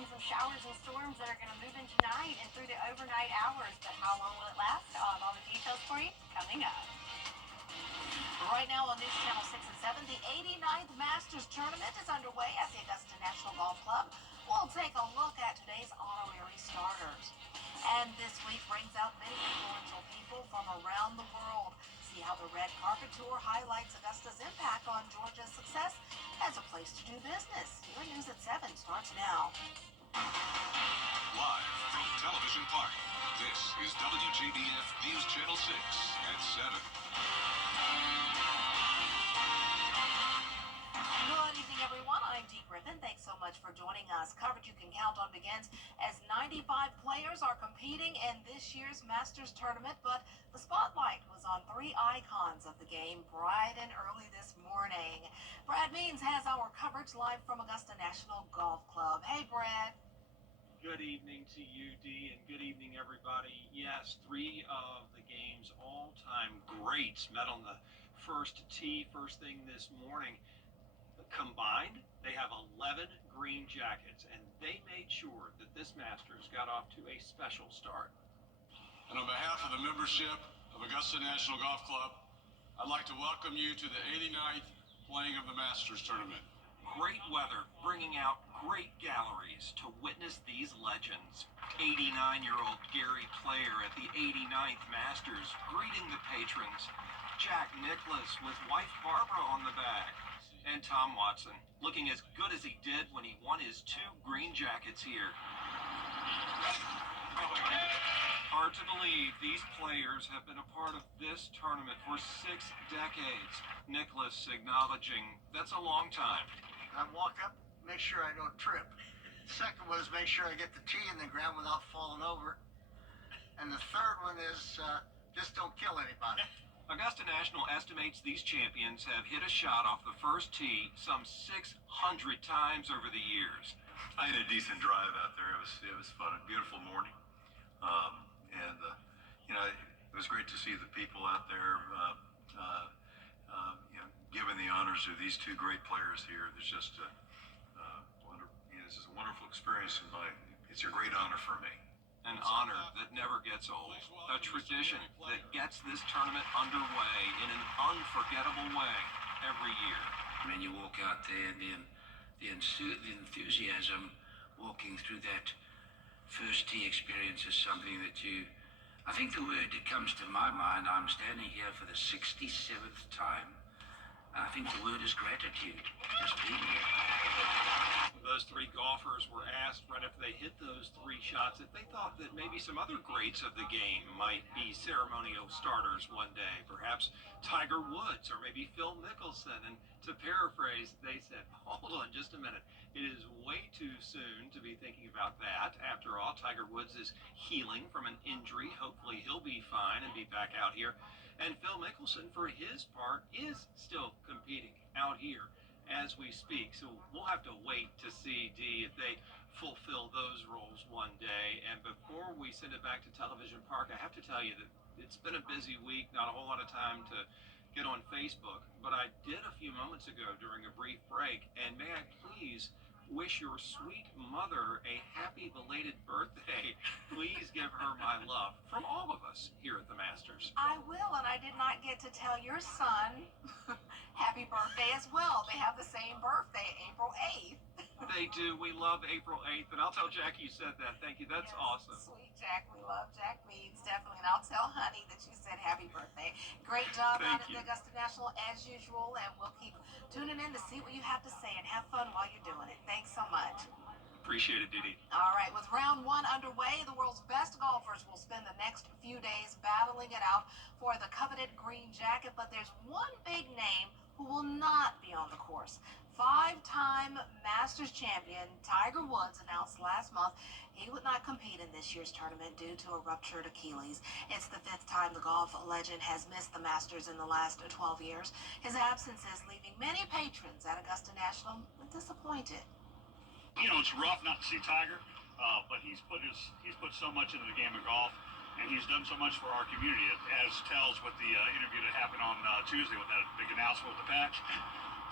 expecting some showers and storms that are going to move in tonight and through the overnight hours. But how long will it last? I'll have all the details for you coming up. Right now on News Channel 6 and 7, the 89th Masters Tournament is underway at the Augusta National Golf Club. We'll take a look at today's honorary starters. And this week brings out many influential people from around the world. See how the Red Carpet Tour highlights Augusta's impact on Georgia's success as a place to do business. Your News at 7 starts now. Live from Television Park, this is WJBF News Channel 6 at 7. Good evening, everyone. I'm Dee Griffin. Thanks so much for joining us. Coverage you can count on begins as 95 players are competing in this year's Masters Tournament, but the spotlight was on three icons of the game bright and early this morning. Brad Means has our coverage live from Augusta National Golf Club. Hey, Brad. Good evening to you, Dee, and good evening, everybody. Yes, three of the game's all-time greats met on the first tee first thing this morning. Combined, they have 11 green jackets, and they made sure that this Masters got off to a special start. And on behalf of the membership of Augusta National Golf Club, I'd like to welcome you to the 89th playing of the Masters Tournament. Great weather bringing out great galleries to witness these legends. 89-year-old Gary Player at the 89th Masters greeting the patrons. Jack Nicklaus with wife Barbara on the back. And Tom Watson, looking as good as he did when he won his two green jackets here. Hard to believe these players have been a part of this tournament for 6 decades. Nicklaus acknowledging that's a long time. I walk up, make sure I don't trip. Second one is make sure I get the tee in the ground without falling over. And the third one is just don't kill anybody. Augusta National estimates these champions have hit a shot off the first tee some 600 times over the years. I had a decent drive out there. It was fun. A beautiful morning. It was great to see the people out there, given the honors of these two great players here. There's just this is a wonderful experience, it's a great honor for me. An honor that never gets old. A tradition that gets this tournament underway in an unforgettable way every year. When you walk out there, the enthusiasm walking through that first tee experience is something that I think the word that comes to my mind, I'm standing here for the 67th time. I think the word is gratitude, just being here. Those three golfers were asked right after they hit those three shots if they thought that maybe some other greats of the game might be ceremonial starters one day. Perhaps Tiger Woods or maybe Phil Mickelson. And to paraphrase, they said, hold on just a minute. It is way too soon to be thinking about that. After all, Tiger Woods is healing from an injury. Hopefully he'll be fine and be back out here. And Phil Mickelson, for his part, is still competing out here as we speak. So we'll have to wait to see, Dee, if they fulfill those roles one day. And before we send it back to Television Park, I have to tell you that it's been a busy week, not a whole lot of time to get on Facebook. But I did a few moments ago during a brief break, and may I please wish your sweet mother a happy belated birthday. Please give her my love from all of us here at the Masters. I will, and I did not get to tell your son happy birthday as well. They have the same birthday, April 8th. They do. We love April 8th, and I'll tell Jack you said that. Thank you. That's yes, awesome. Sweet Jack. We love Jack Means, definitely. And I'll tell Honey that you said happy birthday. Great job out at the Augusta National as usual, and we'll keep tuning in to see what you have to say and have fun while you're doing it. Thanks so much. Appreciate it, Didi. All right, with round one underway, the world's best golfers will spend the next few days battling it out for the coveted green jacket, but there's one big name who will not be on the course. 5-time Masters champion Tiger Woods announced last month he would not compete in this year's tournament due to a ruptured Achilles. It's the 5th time the golf legend has missed the Masters in the last 12 years. His absence is leaving many patrons at Augusta National disappointed. It's rough not to see Tiger, but he's put so much into the game of golf, and he's done so much for our community, as tells with the interview that happened on Tuesday with that big announcement with the patch.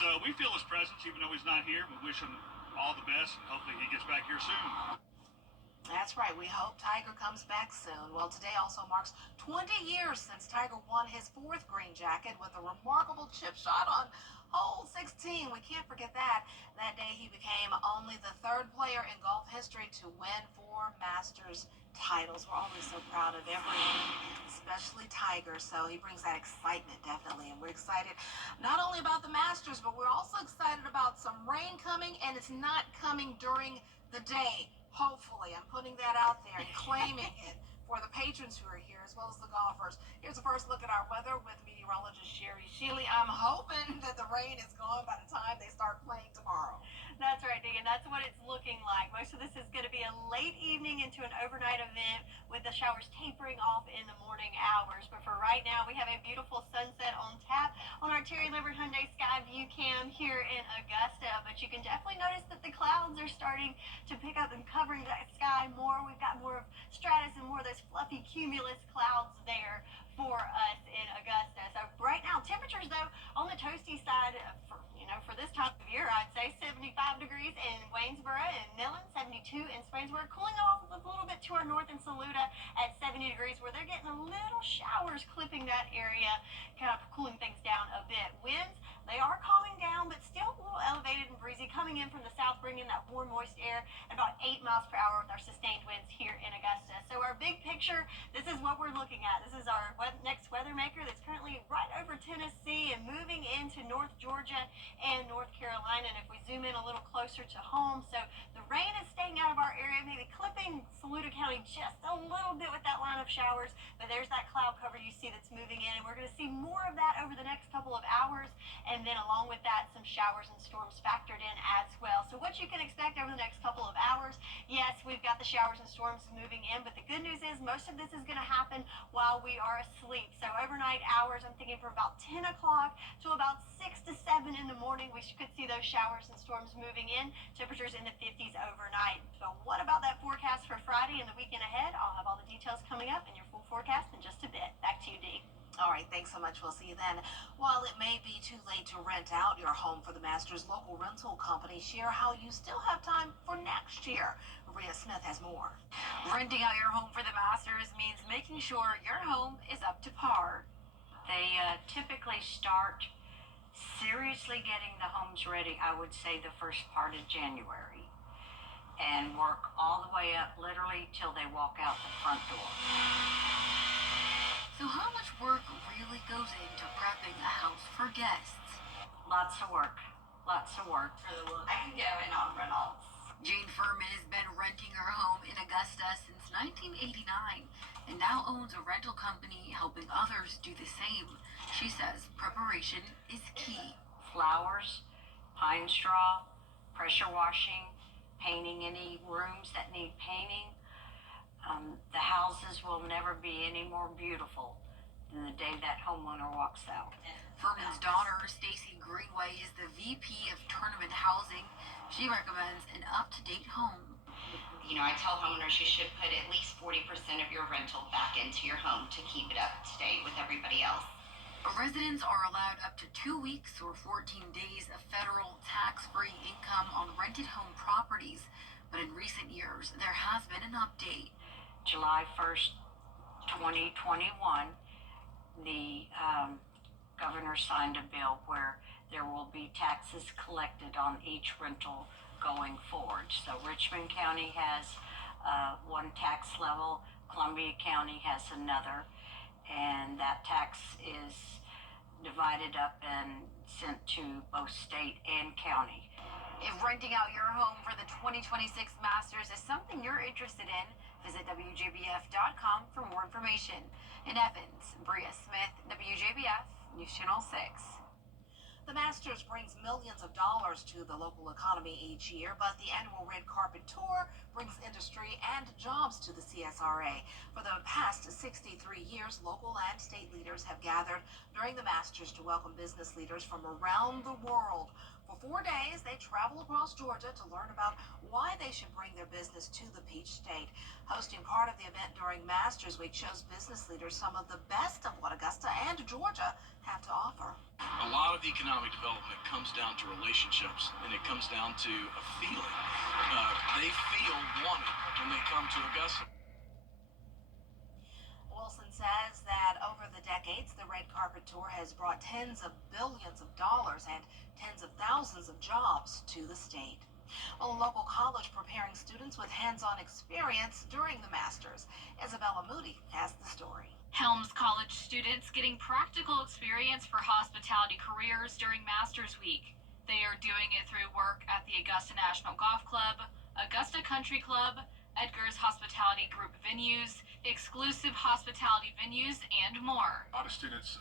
So we feel his presence, even though he's not here. We wish him all the best, and hopefully he gets back here soon. That's right. We hope Tiger comes back soon. Well, today also marks 20 years since Tiger won his fourth green jacket with a remarkable chip shot on hole 16. We can't forget that. That day he became only the third player in golf history to win 4 Masters titles. We're always so proud of everyone, especially Tiger. So he brings that excitement, definitely. And we're excited not only about the Masters, but we're also excited about some rain coming, and it's not coming during the day. Hopefully, I'm putting that out there and claiming it for the patrons who are here as well as the golfers. Here's a first look at our weather with meteorologist Sherry Shealy. I'm hoping that the rain is gone by the time they start playing tomorrow. That's right, Deegan. That's what it's looking like. Most of this is going to be a late evening into an overnight event with the showers tapering off in the morning hours. But for right now, we have a beautiful sunset on tap on our Terry Libbert Hyundai Sky View Cam here in Augusta. But you can definitely notice that the clouds are starting to pick up and covering the sky more. We've got more of stratus and more of those fluffy cumulus clouds there for us in Augusta. So right now, temperatures though on the toasty side for this time of year, I'd say 75 degrees in Waynesboro and Millen, 72 in Swainsboro, cooling off a little bit to our north in Saluda at 70 degrees, where they're getting a little showers clipping that area, kind of cooling things down a bit. Winds, they are calming down, but still a little elevated and breezy, coming in from the south, bringing that warm, moist air at about 8 miles per hour with our sustained winds here in Augusta. So our big picture, this is what we're looking at. This is our next weather maker that's currently right over Tennessee and moving into North Georgia and North Carolina. And if we zoom in a little closer to home, so the rain is staying out of our area, maybe clipping Saluda County just a little bit with that line of showers, but there's that cloud cover you see that's moving in, and we're going to see more of that over the next couple of hours, and then along with that, some showers and storms factored in as well. So what you can expect over the next couple of hours, yes, we've got the showers and storms moving in, but the good news is most of this is going to happen while we are asleep. So overnight hours, I'm thinking from about 10 o'clock to about 6 to 7 in the morning, we could see those showers and storms moving in. Temperatures in the 50s overnight. So what about that forecast for Friday and the weekend ahead? I'll have all the details coming up in your full forecast in just a bit. Back to you, Dee. All right, thanks so much. We'll see you then. While it may be too late to rent out your home for the Masters, local rental companies share how you still have time for next year. Maria Smith has more. Renting out your home for the Masters means making sure your home is up to par. They typically start seriously getting the homes ready, I would say, the first part of January, and work all the way up literally till they walk out the front door. So how much work really goes into prepping a house for guests? Lots of work. Lots of work. I can go in on Reynolds. Jane Furman has been renting her home in Augusta since 1989 and now owns a rental company helping others do the same. She says preparation is key. Flowers, pine straw, pressure washing, painting any rooms that need painting. The houses will never be any more beautiful than the day that homeowner walks out. Furman's daughter, Stacy Greenway, is the VP of Tournament Housing. She recommends an up-to-date home. You know, I tell homeowners you should put at least 40% of your rental back into your home to keep it up to date with everybody else. Residents are allowed up to 2 weeks or 14 days of federal tax-free income on rented home properties. But in recent years, there has been an update. July 1st, 2021, the governor signed a bill where there will be taxes collected on each rental going forward. So Richmond County has one tax level, Columbia County has another, and that tax is divided up and sent to both state and county. If renting out your home for the 2026 Masters is something you're interested in, visit WJBF.com for more information. In Evans, Bria Smith, WJBF, News Channel 6. The Masters brings millions of dollars to the local economy each year, but the annual Red Carpet Tour brings industry and jobs to the CSRA. For the past 63 years, local and state leaders have gathered during the Masters to welcome business leaders from around the world For 4 days, they travel across Georgia to learn about why they should bring their business to the Peach State. Hosting part of the event during Masters Week shows business leaders some of the best of what Augusta and Georgia have to offer. A lot of economic development comes down to relationships, and it comes down to a feeling. They feel wanted when they come to Augusta. Wilson says that over the decades, the Red Carpet Tour has brought tens of billions of dollars and tens of thousands of jobs to the state. A local college preparing students with hands-on experience during the Masters. Isabella Moody has the story. Helms College students getting practical experience for hospitality careers during Masters Week. They are doing it through work at the Augusta National Golf Club, Augusta Country Club, Edgar's Hospitality Group venues, exclusive hospitality venues, and more. A lot of students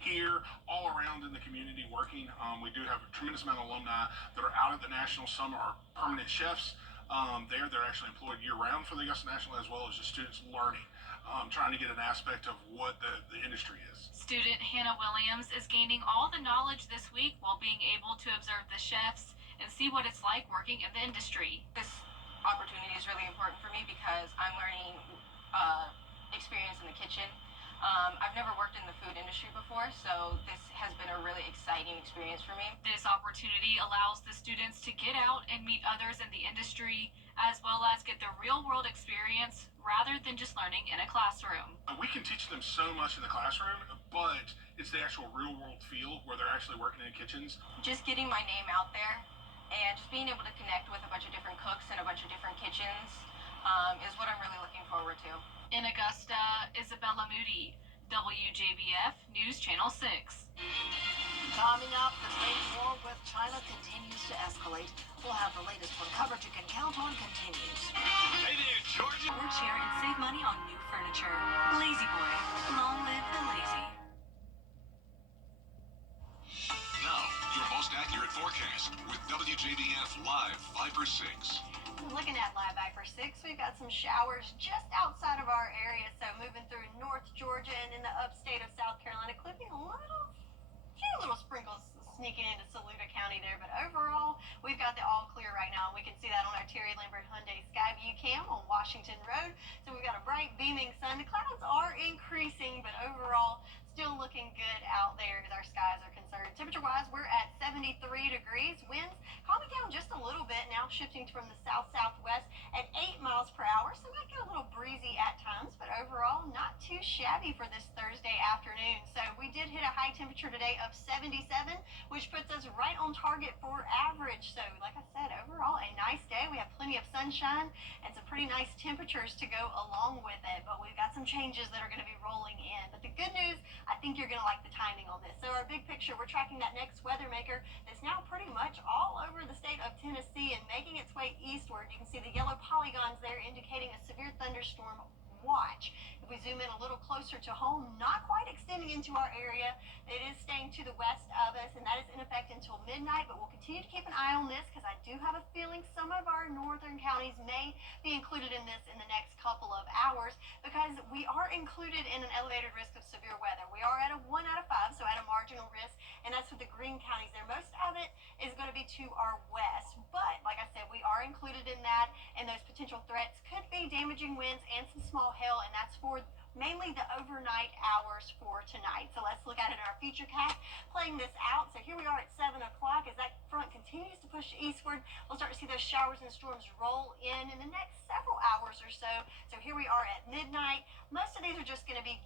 here, all around in the community working. We do have a tremendous amount of alumni that are out at the National. Some are permanent chefs. They're actually employed year-round for the Augusta National, as well as just students learning, trying to get an aspect of what the industry is. Student Hannah Williams is gaining all the knowledge this week while being able to observe the chefs and see what it's like working in the industry. This opportunity is really important for me because I'm learning experience in the kitchen. I've never worked in the food industry before, so this has been a really exciting experience for me. This opportunity allows the students to get out and meet others in the industry, as well as get the real-world experience rather than just learning in a classroom. We can teach them so much in the classroom, but it's the actual real-world feel where they're actually working in kitchens. Just getting my name out there and just being able to connect with a bunch of different cooks in a bunch of different kitchens is what I'm really looking forward to. In Augusta, Isabella Moody, WJBF News Channel 6. Coming up, the trade war with China continues to escalate. We'll have the latest when coverage you can count on continues. Hey there, Georgia. Or share and save money on new furniture. Lazy Boy. Long live the lazy. Now, your most accurate forecast with WJBF Live Viper 6. Looking at Live Viper 6, we've got some showers just outside of our area, so moving through North Georgia and in the upstate of South Carolina, including few little sprinkles sneaking into Saluda County there, but overall, we've got the all clear right now. We can see that on our Terry Lambert Hyundai Skyview cam on Washington Road. So we've got a bright, beaming sun. The clouds are increasing, but overall, still looking good out there as our skies are concerned. Temperature-wise, we're at 73 degrees. Winds calming down just a little bit, now shifting from the south-southwest at 8 miles per hour, so might get a little breezy at times, but overall, not too shabby for this Thursday afternoon. So we did hit a high temperature today of 77, which puts us right on target for average. So like I said, overall, a nice day. We have plenty of sunshine and some pretty nice temperatures to go along with it, but we've got some changes that are going to be rolling in. But the good news, I think you're going to like the timing on this. So our big picture, we're tracking that next weather maker that's now pretty much all over the state of Tennessee and making its way eastward. You can see the yellow polygons there indicating a severe thunderstorm watch. If we zoom in a little closer to home, not quite extending into our area. It is staying to the west of us, and that is in effect until midnight, but we'll continue to keep an eye on this because I do have a feeling some of our northern counties may be included in this in the next couple of hours because we are included in an elevated risk of severe weather. We are at a 1 out of 5, so at a marginal risk, and that's with the green counties there. Most of it is going to be to our west, but like I said, we are included in that, and those potential threats could be damaging winds and some small hail, and that's for mainly the overnight hours for tonight. So let's look at it in our future cast, playing this out. So here we are at 7 o'clock. As that front continues to push eastward, we'll start to see those showers and storms roll in the next several hours or so. So here we are at midnight. Most of these are just going to be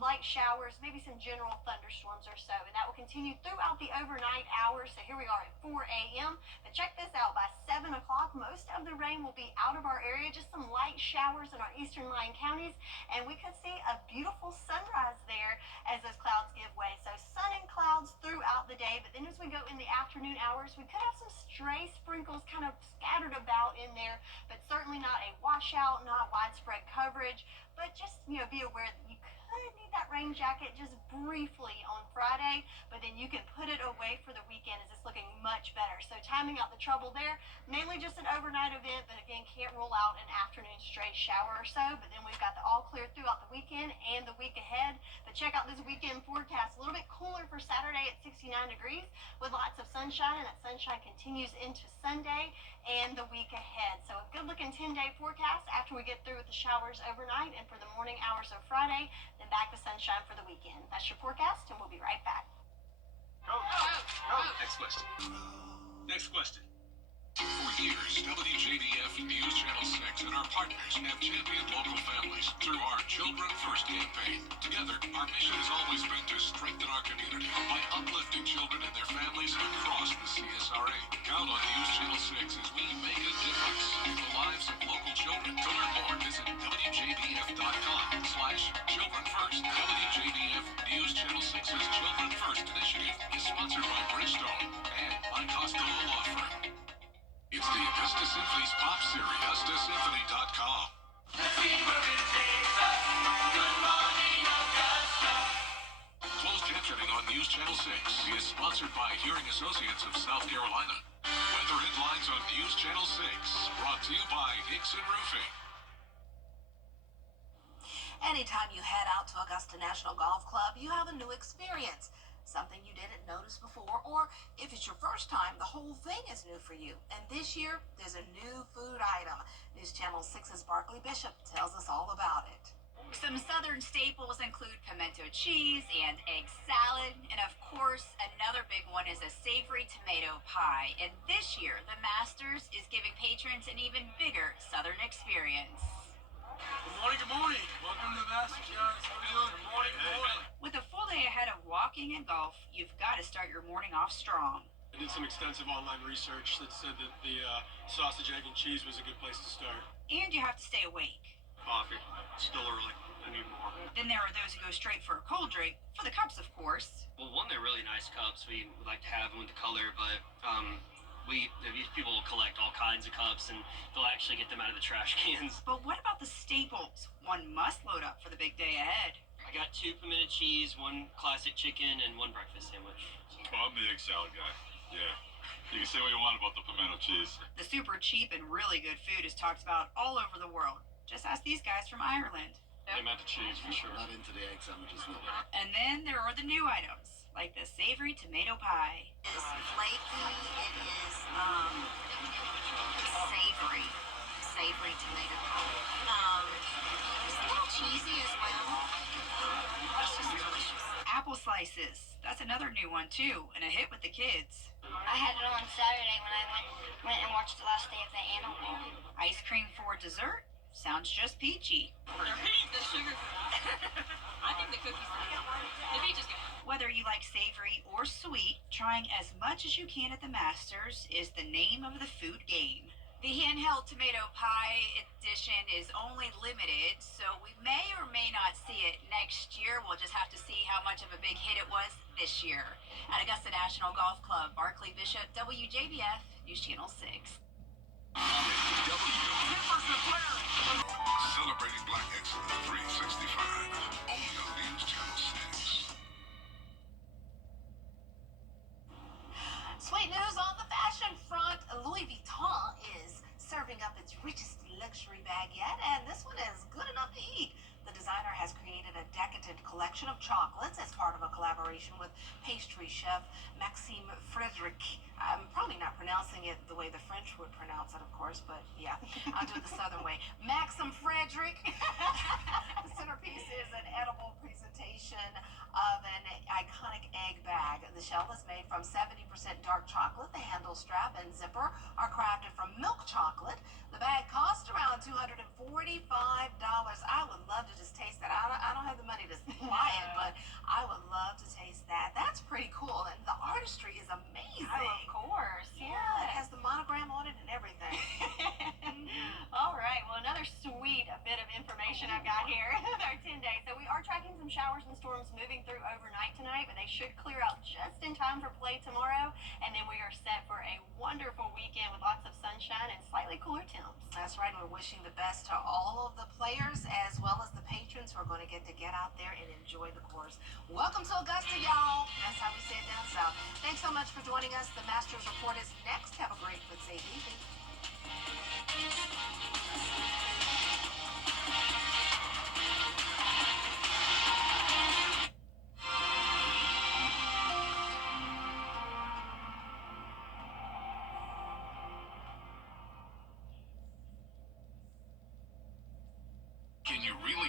light showers, maybe some general thunderstorms or so, and that will continue throughout the overnight hours. So here we are at 4 a.m. But check this out, by 7 o'clock, most of the rain will be out of our area, just some light showers in our eastern lying counties, and we could see a beautiful sunrise there as those clouds give way. So sun and clouds throughout the day, but then as we go in the afternoon hours, we could have some stray sprinkles kind of scattered about in there, but certainly not a washout, not widespread coverage, but just, be aware that you could need that rain jacket just briefly on Friday, but then you can put it away for the weekend as it's looking much better. So timing out the trouble there, mainly just an overnight event, but again, can't rule out an afternoon straight shower or so, but then we've got the all clear throughout the weekend and the week ahead. But But check out this weekend forecast. A little bit cooler for Saturday at 69 degrees with lots of sunshine, and that sunshine continues into Sunday and the week ahead. So a good looking 10-day forecast after we get through with the showers overnight and for the morning hours of Friday, then back to sunshine for the weekend. That's your forecast, and we'll be right back. Next question. Next question. For years, WJBF News Channel 6 and our partners have championed local families through our Children First campaign. Together, our mission has always been to strengthen our community by uplifting children and their families across the CSRA. Count on News Channel 6 as we make a difference in the lives of local children. To learn more, visit WJBF.com/Children First. WJBF News Channel 6's Children First initiative is sponsored by Bridgestone and by Costello Law Firm. It's the Augusta Symphony's Pop Series. AugustaSymphony.com. Closed captioning on News Channel 6 is sponsored by Hearing Associates of South Carolina. Weather headlines on News Channel 6, brought to you by Hickson Roofing. Anytime you head out to Augusta National Golf Club, you have a new experience. Something you didn't notice before, or if it's your first time, the whole thing is new for you. And this year, there's a new food item. News Channel 6's Barkley Bishop tells us all about it. Some southern staples include pimento cheese and egg salad, and of course, another big one is a savory tomato pie. And this year, the Masters is giving patrons an even bigger southern experience. Good morning, good morning. Welcome to the Masters, guys. How are we doing? Good morning, good morning. With a full day ahead of walking and golf, you've got to start your morning off strong. I did some extensive online research that said that the sausage, egg, and cheese was a good place to start. And you have to stay awake. Coffee. Still early. I need more. Then there are those who go straight for a cold drink, for the cups, of course. Well, one, they're really nice cups. We like to have them with the color, but people will collect all kinds of cups, and they'll actually get them out of the trash cans. But what about the staples? One must load up for the big day ahead. I got 2 pimento cheese, 1 classic chicken, and 1 breakfast sandwich. Well, I'm the egg salad guy. Yeah. You can say what you want about the pimento cheese. The super cheap and really good food is talked about all over the world. Just ask these guys from Ireland. They meant the cheese for sure. Not into the egg sandwiches, no. And then there are the new items, like the savory tomato pie. It's flaky, it is savory tomato pie. It's a little cheesy as well. It's just delicious. Apple slices, that's another new one too, and a hit with the kids. I had it on Saturday when I went and watched the last day of the Animal Bowl. Ice cream for dessert? Sounds just peachy. The sugar cookies. I think the cookies are good. The peach is good. Whether you like savory or sweet, trying as much as you can at the Masters is the name of the food game. The handheld tomato pie edition is only limited, so we may or may not see it next year. We'll just have to see how much of a big hit it was this year. At Augusta National Golf Club, Barkley Bishop, WJBF, News Channel 6. Celebrating Black Excellence 365. Only on News Channel 6. Sweet news on the fashion front. Louis Vuitton is serving up its richest luxury bag yet, and this one is good enough to eat. The designer has created a decadent collection of chocolates as part of a collaboration with pastry chef Maxime Frederic. I'm probably not pronouncing it the way the French would pronounce it, of course, but yeah, I'll do it the Southern way. Maxime Frederic. The centerpiece is an edible presentation of an iconic egg bag. The shell is made from 70% dark chocolate. The handle, strap, and zipper are crafted from milk chocolate. The bag costs around $245. I would love to just taste that. I don't have the money to buy it, but I would love to taste that. That's pretty cool, and the artistry is amazing. Oh, of course. Yeah, it has the monogram on it and everything. All right. Well, another sweet bit of information I've got here with our 10 days. So we are tracking some showers and storms moving through overnight tonight, but they should clear out just in time for play tomorrow. And then we are set for a wonderful weekend with lots of sunshine and slightly cooler temps. That's right. We're wishing the best to all of the players as well as the patrons who are going to get out there and enjoy the course. Welcome to Augusta, y'all. That's how we say it down south. Thanks so much for joining us. The Masters Report is next. Have a great but safe evening.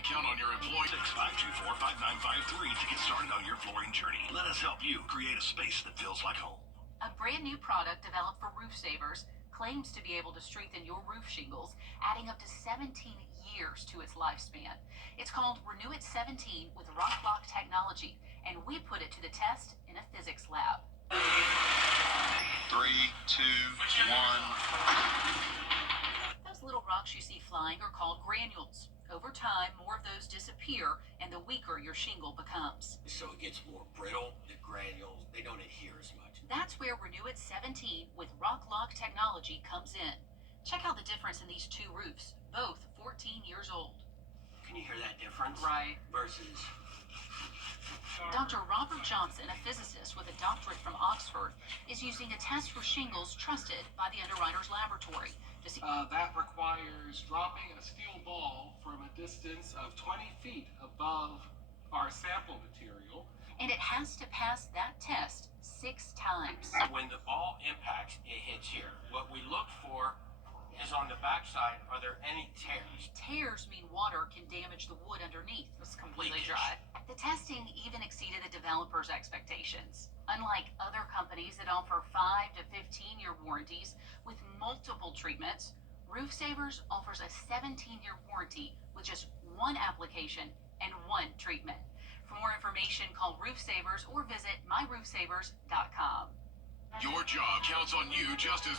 only count on your employees. 6524-5953 to get started on your flooring journey. Let us help you create a space that feels like home. A brand new product developed for roof savers claims to be able to strengthen your roof shingles, adding up to 17 years to its lifespan. It's called Renew It 17 with Rock Lock technology, and we put it to the test in a physics lab. 3, 2, 1. Those little rocks you see flying are called granules. Over time, more of those disappear, and the weaker your shingle becomes. So it gets more brittle, the granules, they don't adhere as much. That's where Renew It 17 with Rock Lock technology comes in. Check out the difference in these two roofs, both 14 years old. Can you hear that difference? Right. Versus... Dr. Robert Johnson, a physicist with a doctorate from Oxford, is using a test for shingles trusted by the Underwriters Laboratory. That requires dropping a steel ball from a distance of 20 feet above our sample material. And it has to pass that test 6 times. When the ball impacts, it hits here. What we look for is on the backside, are there any tears? Tears mean water can damage the wood underneath. It's completely dry. The testing even exceeded the developers' expectations. Unlike other companies that offer 5 to 15-year warranties with multiple treatments, Roof Savers offers a 17-year warranty with just 1 application and 1 treatment. For more information, call Roof Savers or visit myroofsavers.com. Your job counts on you just as